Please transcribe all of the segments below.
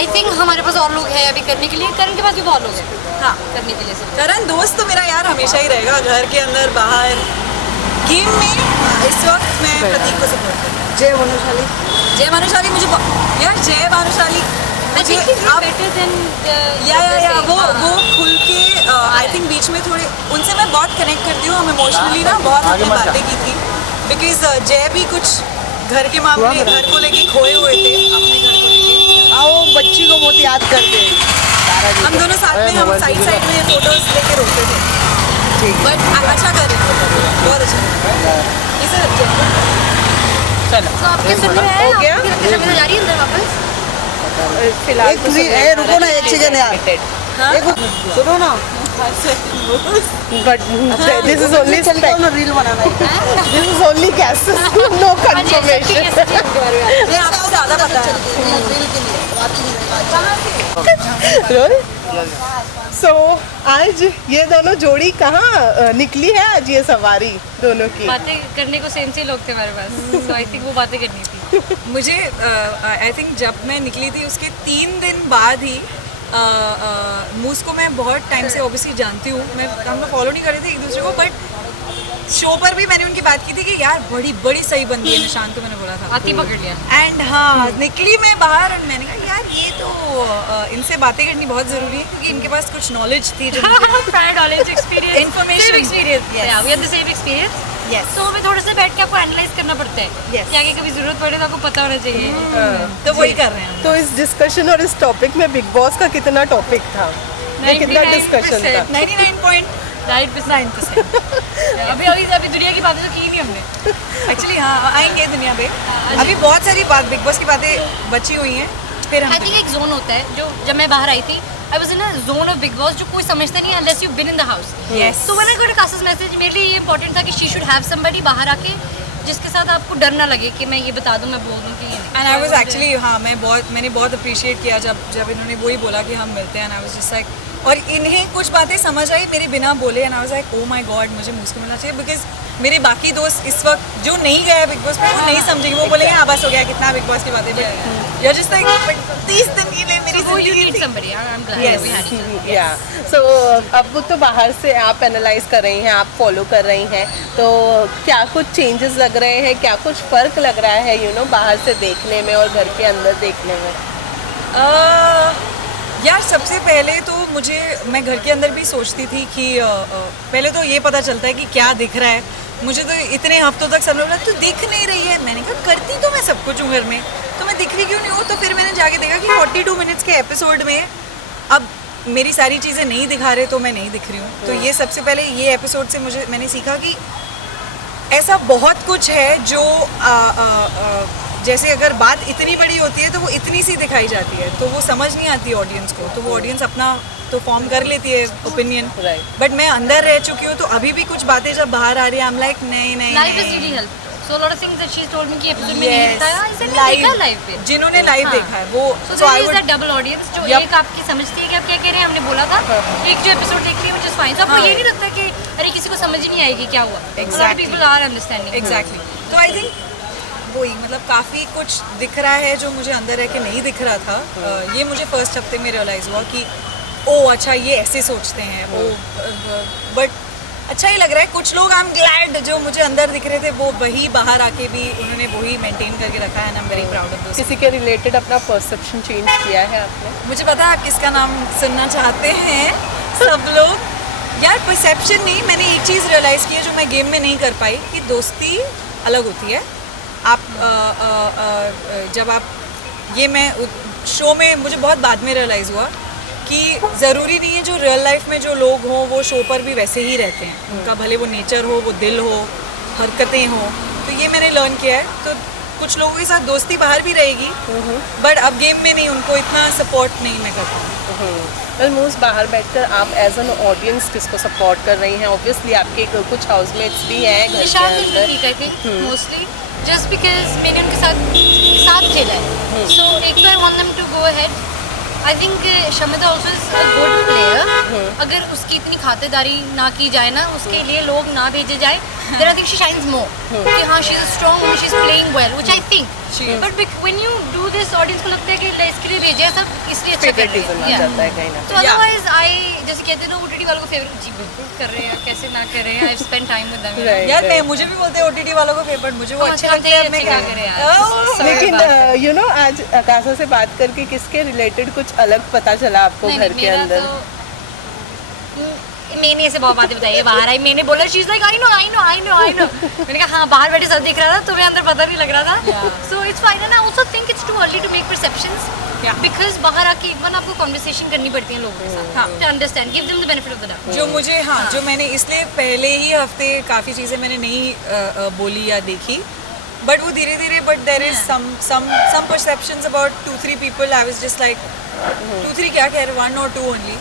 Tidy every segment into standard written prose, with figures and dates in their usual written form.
I think हमारे पास और लोग हैं अभी करने के लिए, करण के पास भी बहुत लोग हैं हाँ करने के लिए सिर्फ। करण दोस्त तो मेरा यार हमेशा ही रहेगा, घर के अंदर बाहर। गेम में इस वक्त मैं प्रतीक को सपोर्ट करती हूँ। जय वनुशाली। जय भानुशाली मुझे यार जय भानुशाली मुझे अब या वो खुल के आई थिंक बीच में थोड़े उनसे मैं बहुत कनेक्ट करती हूँ, हम इमोशनली ना बहुत अपनी बातें की थी, बिकॉज जय भी कुछ घर के मामले घर को लेके खोए हुए थे, अपने घर को लेके। आओ बच्ची को बहुत याद करते हैं। हम दोनों साथ में हम साइड में फोटोज लेके रोकते थे, बट अच्छा कर रहे हैं, बहुत अच्छा इसे चलो तो आपके सुनने में हो गया? आपकी रक्षा जा रही है अंदर वापस? फिलहाल रुको ना एक सेकंड यार, एक सुनो ना। But this is only spec. Reel बनाना है। This is only guesses. No confirmation. नहीं आपको ज़्यादा पता है। रोल? So आज ये दोनों जोड़ी कहाँ निकली है आज ये सवारी दोनों की? बातें करने को सेम से लोग थे हमारे पास, तो आई थिंक वो बातें करनी थी। मुझे आई थिंक जब मैं निकली थी उसके 3 दिन बाद ही मूस को मैं बहुत टाइम से ऑब्वियसली जानती हूँ, हम लोग फॉलो नहीं कर रहे थे एक दूसरे को, बट शो पर भी मैंने उनकी बात की थी कि यार बड़ी सही बंदी है, निशांत को मैंने बोला था आती पकड़ लिया। एंड हाँ निकली मैं बाहर एंड मैंने कहा यार ये तो इनसे बातें करनी बहुत ज़रूरी है, क्योंकि इनके पास कुछ नॉलेज थी जो prior knowledge experience Information. Experience Yes. We have the same experience. Yes. तो हमें थोड़ा सा बैठ के आपको एनालाइज करना पड़ता है Yes. कि आगे कभी जरूरत पड़े तो आपको पता होना चाहिए। तो वही कर रहे हैं। तो इस डिस्कशन और इस टॉपिक में बिग बॉस का कितना टॉपिक था? ये कितना डिस्कशन था? 99.9% अभी दुनिया की बातें तो की नहीं हमने। एक्चुअली हाँ आएंगे दुनिया पे, अभी बहुत सारी बिग बॉस की बातें बची हुई हैं, फिर हम आई थिंक एक जोन होता है जो जब मैं बाहर आई थी I was in a zone of Bigg Boss जो कोई समझता नहीं unless you been in the house. Yes. तो when I got a casts message मेरे लिए ये इंपॉर्टेंट था कि शी शुड हैव समबडी बाहर आके जिसके साथ आपको डर ना लगे कि मैं ये बता दूं मैं बोल दूं कि एंड आई वाज एक्चुअली हाँ मैंने बहुत अप्रिशिएट किया जब इन्होंने वही बोला कि हम मिलते हैं, and I was just like, और इन्हें कुछ बातें समझ आई मेरे बिना बोले, and I was like oh my God मुझे मुझको मिलना चाहिए, बिकॉज मेरे बाकी दोस्त इस वक्त जो नहीं गए बिग बॉस में वो नहीं समझेंगे, वो बोलेंगे हाँ बस हो गया कितना बिग बॉस की बातें, बट यार जस्ट लाइक 30 दिन के लिए मेरी वो यू जिंदगी नीड थी। Somebody. I am glad Yes. We had it. Yeah so अब तो बाहर से आप एनालाइज कर रही हैं, आप फॉलो कर रही हैं, तो क्या कुछ चेंजेस लग रहे हैं, क्या कुछ फ़र्क लग रहा है बाहर से देखने में और घर के अंदर देखने में? यार सबसे पहले तो मैं घर के अंदर भी सोचती थी कि पहले तो ये पता चलता है कि क्या दिख रहा है, मुझे तो इतने हफ्तों तक सब लोग बोला तो दिख नहीं रही है, मैंने कहा करती तो मैं सब कुछ हूँ घर में, तो मैं दिख रही क्यों नहीं हूँ, तो फिर मैंने जाके देखा कि 42 मिनट्स के एपिसोड में अब मेरी सारी चीज़ें नहीं दिखा रहे तो मैं नहीं दिख रही हूँ, तो ये सबसे पहले ये एपिसोड से मैंने सीखा कि ऐसा बहुत कुछ है जो जैसे अगर बात इतनी बड़ी होती है तो वो इतनी सी दिखाई जाती है, तो वो समझ नहीं आती ऑडियंस को, तो वो ऑडियंस अपना तो फॉर्म कर लेती है ओपिनियन, Right. बट मैं अंदर रह चुकी हूँ तो अभी भी कुछ बातें जब बाहर आ रही है आई एम लाइक नहीं life is really help so lot of things that she told me कि एपिसोड में नहीं बताया इसे देखा लाइव पे, जिन्होंने लाइव हाँ. देखा है वो so so I there is would- that double audience जो Yup. एक आपकी समझती है कि आप क्या कह रहे हैं, हमने बोला था एक जो एपिसोड देख रही है जस्ट फाइन, तो आपको हाँ. ये नहीं लगता कि अरे किसी को समझ ही नहीं आएगी क्या हुआ, Exactly. People are understanding exactly, तो आई थिंक वही मतलब काफ़ी कुछ दिख रहा है जो मुझे अंदर रह के नहीं दिख रहा था, ये मुझे फर्स्ट हफ्ते में रियलाइज़ हुआ कि ओ अच्छा ये ऐसे सोचते हैं वो, बट अच्छा ही लग रहा है, कुछ लोग आई एम ग्लैड जो मुझे अंदर दिख रहे थे वो वही बाहर आके भी उन्होंने वही मेंटेन करके रखा है, and I am very proud of this. किसी के रिलेटेड अपना परसेप्शन चेंज किया है आपने? मुझे पता है आप किसका नाम सुनना चाहते हैं सब लोग, यार परसेप्शन नहीं, मैंने एक चीज़ रियलाइज़ की है जो मैं गेम में नहीं कर पाई कि दोस्ती अलग होती है, आप जब आप ये मैं शो में मुझे बहुत बाद में रियलाइज़ हुआ कि ज़रूरी नहीं है जो रियल लाइफ में जो लोग हों वो शो पर भी वैसे ही रहते हैं, उनका भले वो नेचर हो, वो दिल हो, हरकतें हों, तो ये मैंने लर्न किया है, तो कुछ लोगों के साथ दोस्ती बाहर भी रहेगी, बट अब गेम में नहीं, उनको इतना सपोर्ट नहीं मैं कर पाऊँ। वेल मूस बाहर बैठकर आप एज एन ऑडियंस किसको सपोर्ट कर रही हैं? ऑब्वियसली आपके कुछ हाउसमेट्स भी हैं घर के निशांत अंदर। ठीक है मोस्टली जस्ट बिकॉज मैंने उनके साथ खेला है, सो एक तो I want them to go ahead. I think Shamita also is a good player, अगर उसकी इतनी खातिरदारी ना की जाए ना, उसके लिए लोग ना भेजे जाए, then I think she shines more कि हाँ she is strong, she is playing well, which I think she is. But when you do this, audience को लगता है कि इसके लिए भेजे हैं सब, इसलिए अच्छा कर रहे फेवरेटिज्म हैं। आ जाता है कहीं ना तो otherwise I जैसे कहते हैं ना OTT वालों को फेवरेट, जी बिल्कुल कर रहे हैं, कैसे ना कर रहे हैं, I've spent time with them. Right. यार मैं मुझे भी बोलते हैं OTT वालों को फेवरेट, मुझे वो हाँ, अच्छे हम लगते हैं, मैं क्या क्या करें यार। ओह, लेकिन बात है। यू नो आज आकाशा से बात करके किसके रिलेटेड कुछ अलग पता चला आपको नहीं, घर नहीं, के मेरा अंदर? मैंने ऐसे बहुत बातें बताई है, बाहर आई मैंने बोला she is like I know मैंने कहा हाँ बाहर बैठे सब दिख रहा था, तुम्हें अंदर पता नहीं लग रहा था, so it's fine and I also think it's too early to make perceptions, because बाहर आके एक बार आपको कन्वर्सेशन करनी पड़ती है लोगों के साथ, to understand, give them the benefit of the doubt. जो मुझे जो मैंने इसलिए पहले ही हफ्ते काफ़ी चीज़ें मैंने नहीं बोली या देखी, बट वो धीरे धीरे, but there is some perceptions about 2-3 people. I was just like 2-3 क्या कह रहे, 1 or 2 only.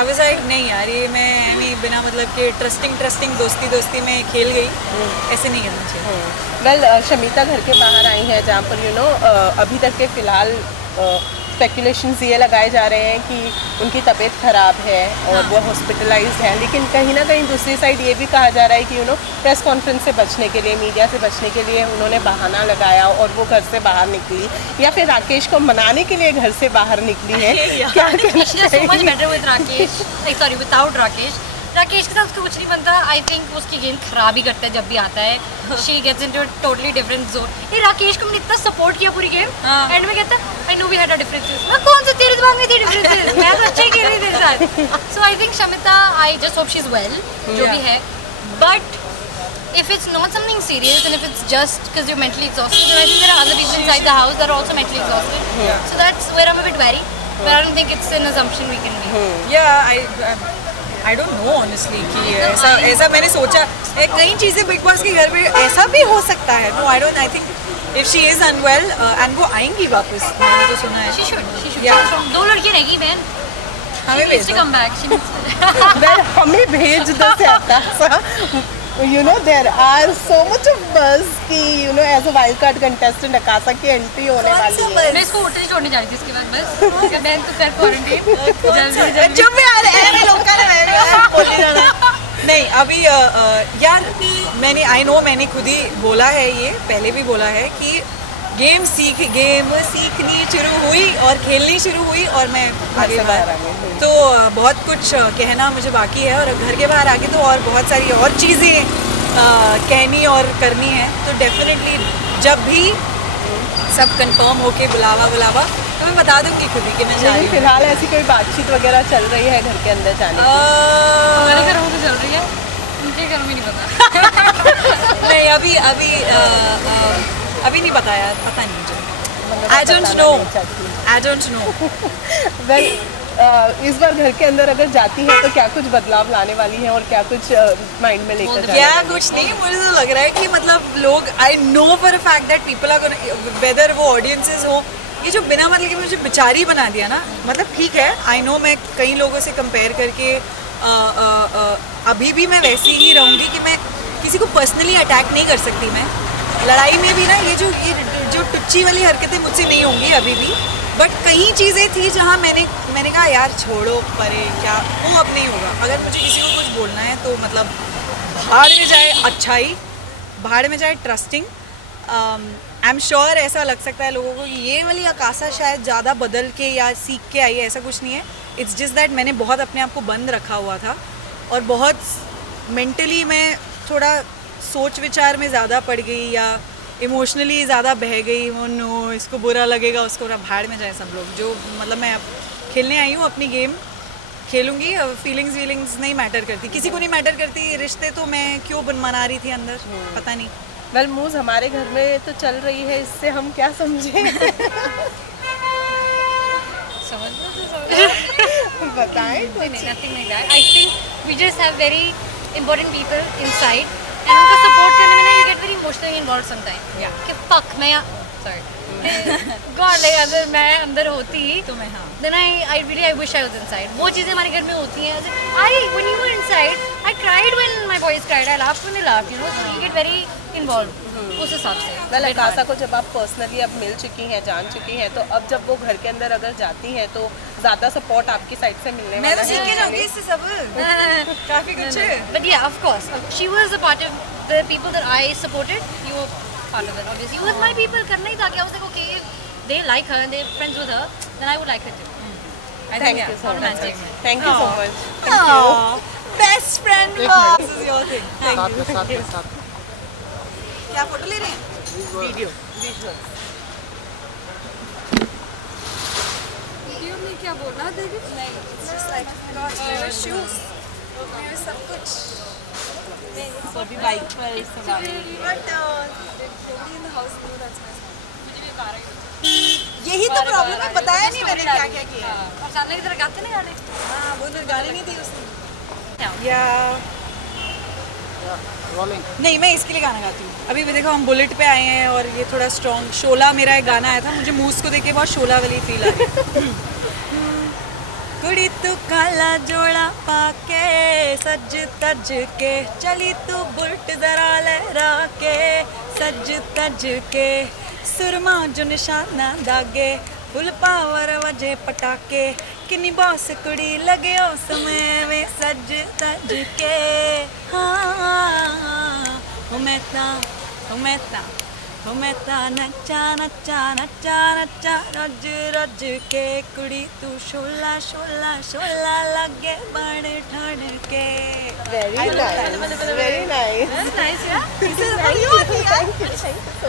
I was like नहीं यार, ये मैं नहीं बिना मतलब के ट्रस्टिंग दोस्ती में खेल गई, ऐसे नहीं करना चाहिए। वेल शमिता घर के बाहर आई हैं जहाँ पर यू नो अभी तक के फिलहाल स्पेकुलेशंस ये लगाए जा रहे हैं कि उनकी तबीयत ख़राब है और वो हॉस्पिटलाइज्ड है, लेकिन कहीं ना कहीं दूसरी साइड ये भी कहा जा रहा है कि यू नो प्रेस कॉन्फ्रेंस से बचने के लिए, मीडिया से बचने के लिए उन्होंने बहाना लगाया और वो घर से बाहर निकली, या फिर राकेश को मनाने के लिए घर से बाहर निकली है। क्या कहना She does so much चाहिए? better with Rakesh, like sorry without Rakesh के साथ उसको कुछ नहीं बनता, आई थिंक उसकी गेम खराब ही करता है जब भी आता है, she gets into a totally different zone. ये राकेश को मैंने इतना सपोर्ट किया पूरी गेम, एंड में कहता I know we had a differences, मैं कौन सा तेरे दिमाग में थी डिफरेंसेस, मैं तो अच्छे ही खेल रही तेरे साथ। So I think Shamita, I just hope she is well, जो भी है, but if it's not something serious and if it's just because you're mentally exhausted, then I think there are other people inside the house that are also mentally exhausted. So that's where I'm a bit wary, but I don't think it's an assumption we can make. Yeah, I don't know honestly कि ऐसा मैंने सोचा, कई चीज़ें big boss के घर में ऐसा भी हो सकता है। No, I don't. I think if she is unwell and वो आएंगी वापस, मैंने तो सुना है। She should. Yeah. दो लड़कियां रहेगी बहन, हमें she भेज needs to दो। come back. She needs to. Well, हमें भेज दो से आकाशा। You know there are so much of buzz कि you know as a wild card contestant आकाशा की एंट्री होने कौन वाली सा है। buzz? मैं इसको होटल छोड़ने जा रही थी इसके बाद, बस क्या बहन तू कर क्वारंटाइन जल्दी। चुप यार, ऐसे लोग का बोलने जाना। नहीं अभी यार मैंने खुद ही बोला है, ये पहले भी बोला है कि गेम सीखनी शुरू हुई और खेलनी शुरू हुई और मैं आगे बढ़, तो बहुत कुछ कहना मुझे बाकी है, और घर के बाहर आके तो और बहुत सारी और चीज़ें कहनी और करनी है, तो डेफिनेटली जब भी सब कंफर्म होके बुलावा तो मैं बता दूंगी खुद ही कि मैं जा रही लेकिन हूँ। फिलहाल ऐसी कोई बातचीत वगैरह चल रही है घर के अंदर जाने की? हमारे घरों में तो चल रही है, उनके घरों में नहीं पता। नहीं अभी नहीं पता यार, पता नहीं मुझे। I don't know. वेल इस बार घर के अंदर अगर जाती है तो क्या कुछ बदलाव लाने वाली है और क्या कुछ माइंड में लेकर जाने क्या वाली है? कुछ नहीं, मुझे तो लग रहा है कि मतलब लोग, I know for a fact that people are gonna, whether वो ऑडियंसेस हो, ये जो बिना मतलब कि मुझे बेचारी बना दिया ना, मतलब ठीक है, आई नो मैं कई लोगों से कंपेयर करके अभी भी मैं वैसी ही रहूँगी कि मैं किसी को पर्सनली अटैक नहीं कर सकती। मैं लड़ाई में भी ना ये जो टुच्ची वाली हरकतें मुझसे नहीं होंगी अभी भी, बट कई चीज़ें थी जहाँ मैंने कहा यार छोड़ो परे, क्या वो अब नहीं होगा। अगर मुझे किसी को कुछ बोलना है तो मतलब भाड़ में जाए अच्छाई, भाड़ में जाए ट्रस्टिंग। आई एम श्योर ऐसा लग सकता है लोगों को कि ये वाली आकाशा शायद ज़्यादा बदल के या सीख के आई है, ऐसा कुछ नहीं है। इट्स जस्ट दैट मैंने बहुत अपने आप को बंद रखा हुआ था और बहुत मेंटली मैं थोड़ा सोच विचार में ज़्यादा पड़ गई या इमोशनली ज़्यादा बह गई। वो नो, इसको बुरा लगेगा, उसको भाड़ में जाए सब लोग। जो मतलब मैं अब खेलने आई हूँ, अपनी गेम खेलूँगी, फीलिंग्स नहीं मैटर करती, किसी को नहीं मैटर करती। रिश्ते तो मैं क्यों मना रही थी अंदर, पता नहीं। वेल मूज हमारे घर में तो चल रही है, इससे हम क्या समझें? समझ लो बताएं nothing like that. I think we just have very important people inside and उनका support करने में ना you get very emotionally involved sometimes. Yeah. कि fuck मैं sorry God like अगर मैं अंदर होती तो मैं हाँ then I wish I was inside. वो चीज़ें हमारे घर में होती हैं। When you were inside, I cried when my boys cried. I laughed when they laughed. You know, so you get very involved. उस हिसाब से। वेल आकाशा को जब आप पर्सनली अब मिल चुकी हैं, जान चुकी हैं, तो अब जब वो घर के अंदर अगर जाती हैं तो ज़्यादा सपोर्ट आपकी साइड से मिलने मैं वाला तो सीख के जाऊँगी इससे सब काफ़ी कुछ है। But yeah, of course, she was a part of the people that I supported. You part of it obviously. With my people करना ही था कि I was like okay if they like her and they're friends with her then I would like her too. I think Thank you so much. romantic. Thank you so much. Best friend this is your thing thank you क्या photo ले रहे हैं Video. Video में क्या बोलना देवी नहीं just like God मेरे shoes मेरे सब कुछ अभी बाइक पर सवार but in the house new that's my यही तो प्रॉब्लम है बताया नहीं मैंने क्या क्या किया और सामने की तरह गाते नहीं गाने हाँ वो तो गाने नहीं थी उसने क्या? या रोलिंग नहीं मैं इसके लिए गाना गाती हूँ अभी भी देखो हम बुलेट पे आए हैं और ये थोड़ा स्ट्रॉन्ग शोला मेरा एक गाना आया था मुझे मूस को देख के बहुत शोला वाली फील आ रही कुड़ी तू काला जोड़ा पाके सज तज के चली तू बुलट जरा लहरा के सज तज के सुरमा जो निशाना दागे फुल पावर वजे पटाके किन्नी बॉस कुड़ी लगे ओ समय में सज तज के हाँ हो मैं ता नच्चा नच्चा नच्चा नच्चा रज रज के कुड़ी तू शोला शोला शोला लगे बड़े ठण के Very nice. Very nice. That's nice, yeah. This is for you,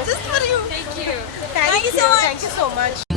Just for you. Thank you. Thank you so much.